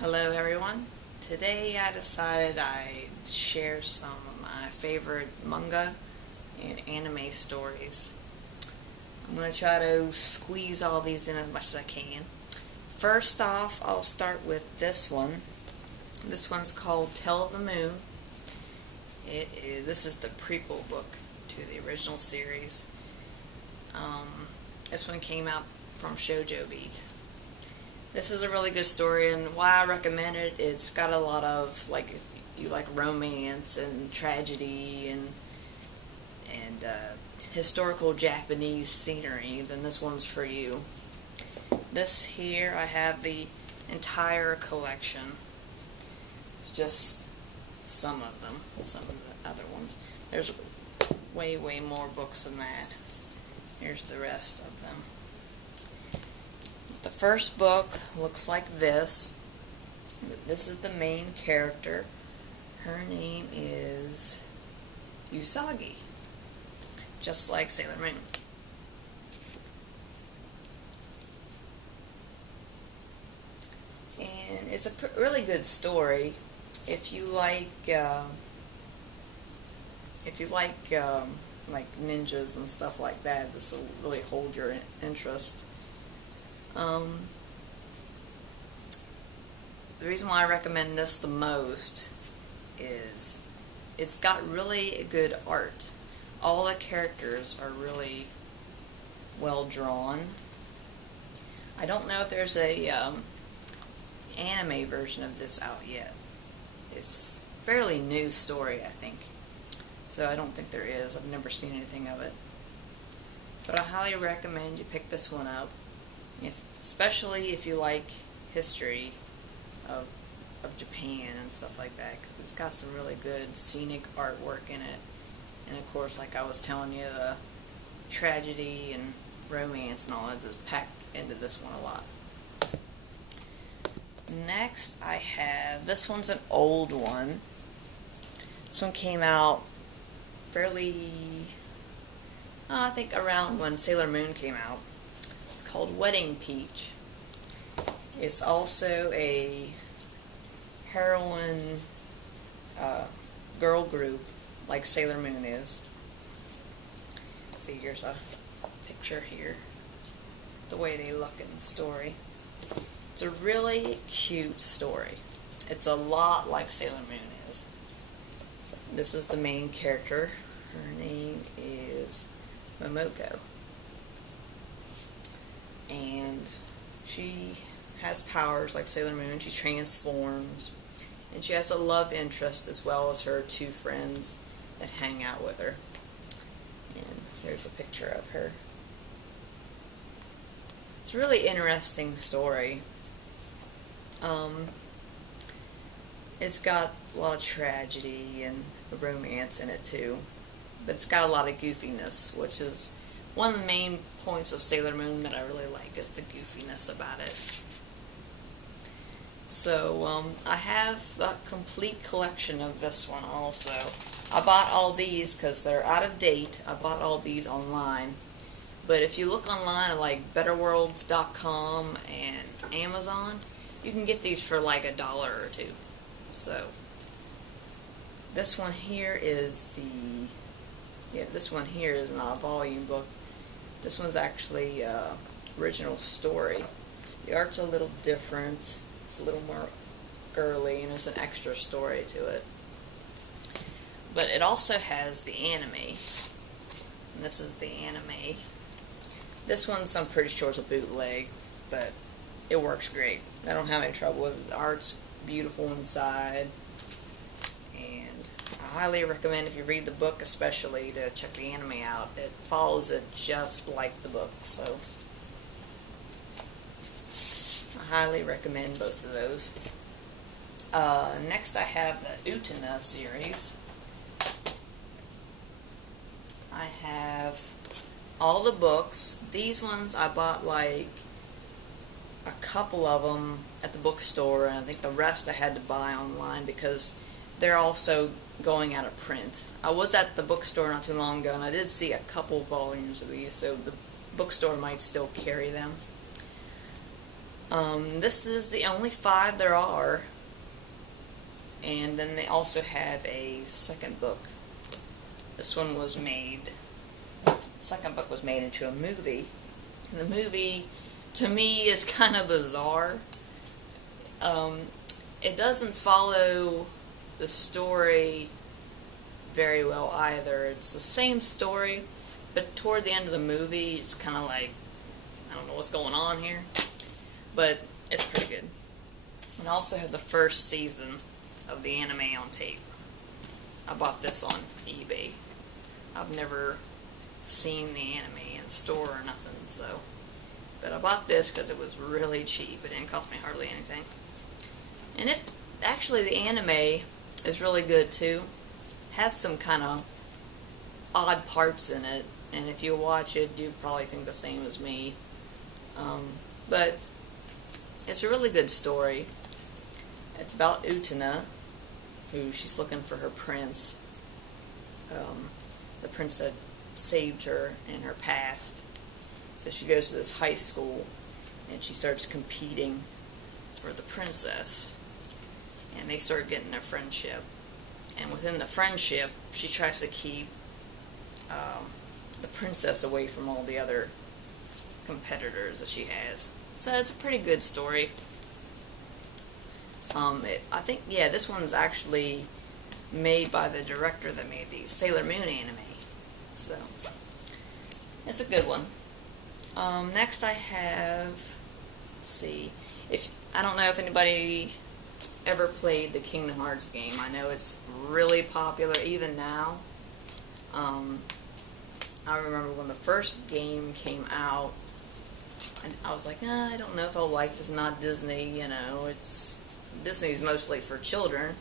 Hello everyone. Today I decided I'd share some of my favorite manga and anime stories. I'm going to try to squeeze all these in as much as I can. First off, I'll start with this one. This one's called Tale of the Moon. This is the prequel book to the original series. This one came out from Shoujo Beat. This is a really good story, and why I recommend it, it's got a lot of, like, if you like romance and tragedy and historical Japanese scenery, then this one's for you. This here, I have the entire collection. It's just some of them, some of the other ones. There's way more books than that. Here's the rest of them. The first book looks like this. This is the main character. Her name is Usagi, just like Sailor Moon. And it's a really good story. If you like ninjas and stuff like that, this will really hold your interest. The reason why I recommend this the most is it's got really good art. All the characters are really well drawn. I don't know if there's a anime version of this out yet. It's a fairly new story, I think. So I don't think there is. I've never seen anything of it. But I highly recommend you pick this one up. Especially if you like history of Japan and stuff like that, because it's got some really good scenic artwork in it, and of course, like I was telling you, the tragedy and romance and all that is packed into this one a lot. Next, I have, this one's an old one. This one came out fairly, I think around when Sailor Moon came out. Called Wedding Peach. It's also a heroine girl group like Sailor Moon is. See, here's a picture here. The way they look in the story. It's a really cute story. It's a lot like Sailor Moon is. This is the main character. Her name is Momoko. And she has powers like Sailor Moon. She transforms, and she has a love interest as well as her two friends that hang out with her. And there's a picture of her. It's a really interesting story. It's got a lot of tragedy and romance in it too, but it's got a lot of goofiness, which is one of the main points of Sailor Moon that I really like, is the goofiness about it. So, I have a complete collection of this one also. I bought all these because they're out of date. I bought all these online. But if you look online at like betterworlds.com and Amazon, you can get these for like $1 or $2. So, this one here is this one here is not a volume book. This one's actually original story. The art's a little different. It's a little more girly, and it's an extra story to it. But it also has the anime. And this is the anime. This one's, I'm pretty sure, is a bootleg, but it works great. I don't have any trouble with it. The art's beautiful inside. I highly recommend, if you read the book especially, to check the anime out. It follows it just like the book, so I highly recommend both of those. Next I have the Utena series. I have all the books. These ones I bought like a couple of them at the bookstore, and I think the rest I had to buy online because they're also going out of print. I was at the bookstore not too long ago, and I did see a couple volumes of these, so the bookstore might still carry them. This is the only 5 there are, and then they also have a second book. This one was made, the second book was made into a movie, and the movie, to me, is kind of bizarre. It doesn't follow the story very well either. It's the same story, but toward the end of the movie, it's kind of like, I don't know what's going on here, but it's pretty good. And I also have the first season of the anime on tape. I bought this on eBay. I've never seen the anime in the store or nothing, so, but I bought this because it was really cheap. It didn't cost me hardly anything. And it actually, the anime is really good too. Has some kind of odd parts in it, and if you watch it, you probably think the same as me. But it's a really good story. It's about Utena, who she's looking for her prince. The prince that saved her in her past. So she goes to this high school, and she starts competing for the princess. And they start getting a friendship. And within the friendship, she tries to keep the princess away from all the other competitors that she has. So it's a pretty good story. I think, yeah, this one's actually made by the director that made the Sailor Moon anime. So, it's a good one. Next I have, let's see, I don't know if anybody ever played the Kingdom Hearts game. I know it's really popular even now. I remember when the first game came out, and I was like, I don't know if I'll like this. Not Disney, you know. Disney's mostly for children.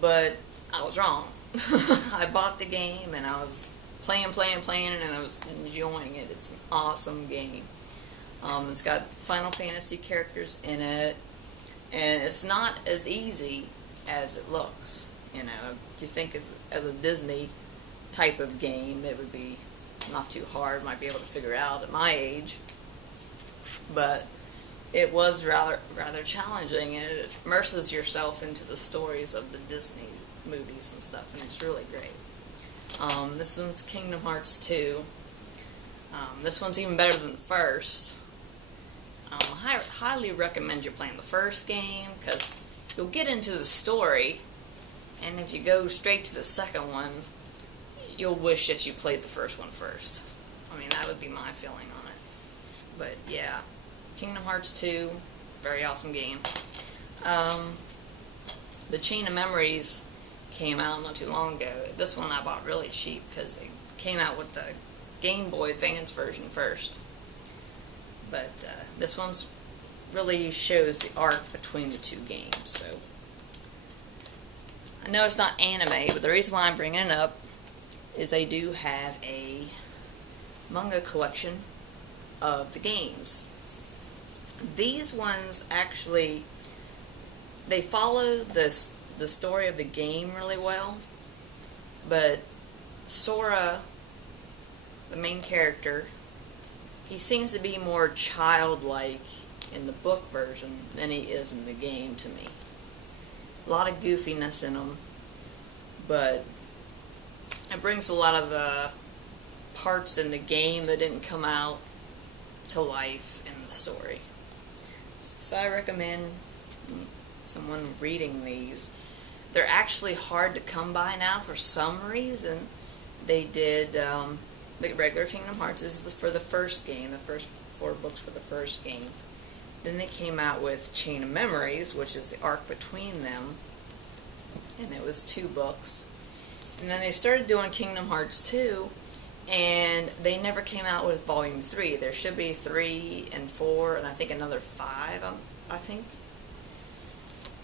But I was wrong. I bought the game and I was playing, and I was enjoying it. It's an awesome game. It's got Final Fantasy characters in it, and it's not as easy as it looks. You know, if you think as a Disney type of game, it would be not too hard, might be able to figure out at my age, but it was rather challenging, and it immerses yourself into the stories of the Disney movies and stuff, and it's really great. This one's Kingdom Hearts 2. This one's even better than the first. I highly recommend you playing the first game, because you'll get into the story, and if you go straight to the second one, you'll wish that you played the first one first. I mean, that would be my feeling on it. But yeah, Kingdom Hearts 2, very awesome game. The Chain of Memories came out not too long ago. This one I bought really cheap because it came out with the Game Boy Advance version first. But this one's really shows the arc between the two games. So I know it's not anime, but the reason why I'm bringing it up is they do have a manga collection of the games. These ones actually, they follow the story of the game really well, but Sora, the main character, he seems to be more childlike in the book version than he is in the game to me. A lot of goofiness in him, but it brings a lot of the parts in the game that didn't come out to life in the story. So I recommend someone reading these. They're actually hard to come by now for some reason. They did the regular Kingdom Hearts is for the first game, the first 4 books for the first game. Then they came out with Chain of Memories, which is the arc between them, and it was 2 books. And then they started doing Kingdom Hearts 2, and they never came out with Volume 3. There should be 3 and 4, and I think another 5, I think.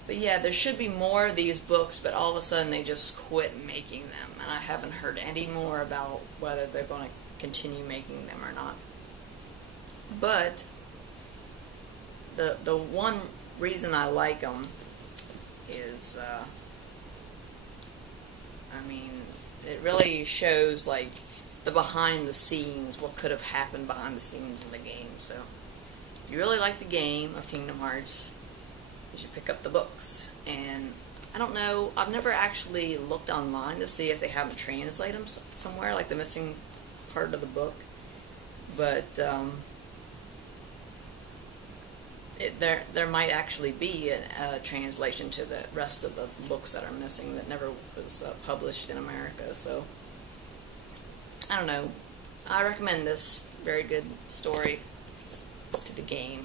But yeah, there should be more of these books, but all of a sudden they just quit making them, and I haven't heard any more about whether they're going to continue making them or not. But the one reason I like them is, I mean, it really shows, like, the behind the scenes, what could have happened behind the scenes in the game, so if you really like the game of Kingdom Hearts, you should pick up the books. And I don't know, I've never actually looked online to see if they haven't translated them somewhere, like the missing part of the book. But there might actually be a translation to the rest of the books that are missing that never was published in America. So I don't know. I recommend this. Very good story to the game.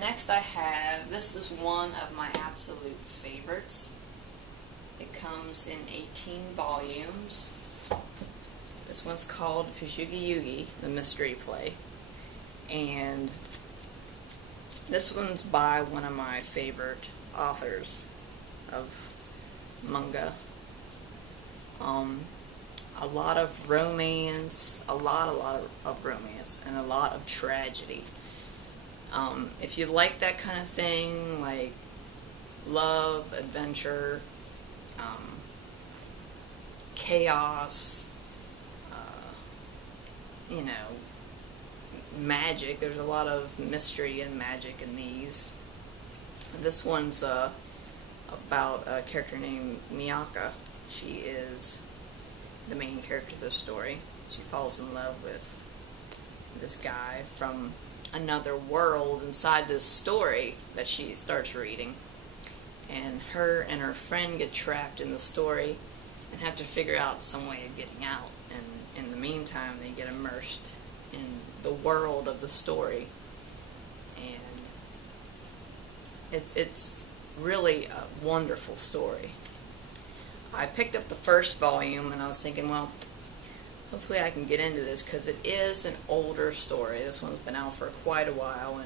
Next I have, this is one of my absolute favorites. It comes in 18 volumes. This one's called Fushigi Yugi, the mystery play. And this one's by one of my favorite authors of manga. A lot of romance, a lot of romance, and a lot of tragedy. If you like that kind of thing, like love, adventure, chaos, you know, magic, there's a lot of mystery and magic in these. This one's about a character named Miyaka. She is the main character of the story. She falls in love with this guy from another world inside this story that she starts reading. And her and her friend get trapped in the story and have to figure out some way of getting out. And in the meantime, they get immersed in the world of the story. And it's really a wonderful story. I picked up the first volume and I was thinking, well, hopefully I can get into this because it is an older story. This one's been out for quite a while,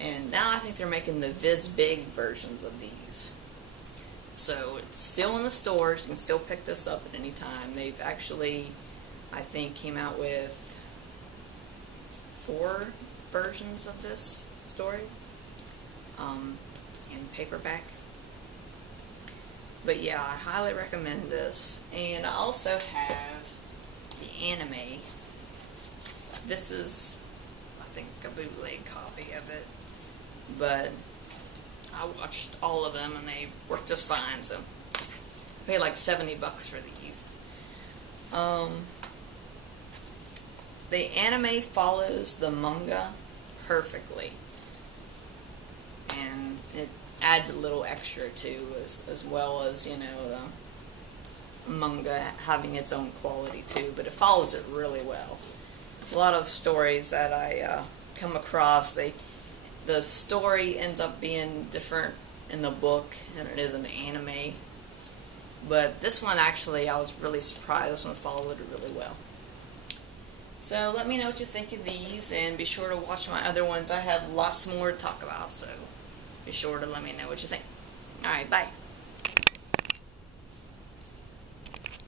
and now I think they're making the Viz Big versions of these. So it's still in the stores. You can still pick this up at any time. They've actually, I think, came out with 4 versions of this story in paperback. But yeah, I highly recommend this. And I also have the anime. This is, I think, a bootleg copy of it. But I watched all of them and they work just fine, so I paid like $70 for these. The anime follows the manga perfectly. And it adds a little extra too, as well as, you know, the manga having its own quality too, but it follows it really well. A lot of stories that I come across, the story ends up being different in the book than it is in the anime, but this one actually, I was really surprised. This one followed it really well. So let me know what you think of these, and be sure to watch my other ones. I have lots more to talk about, so be sure to let me know what you think. Alright, bye.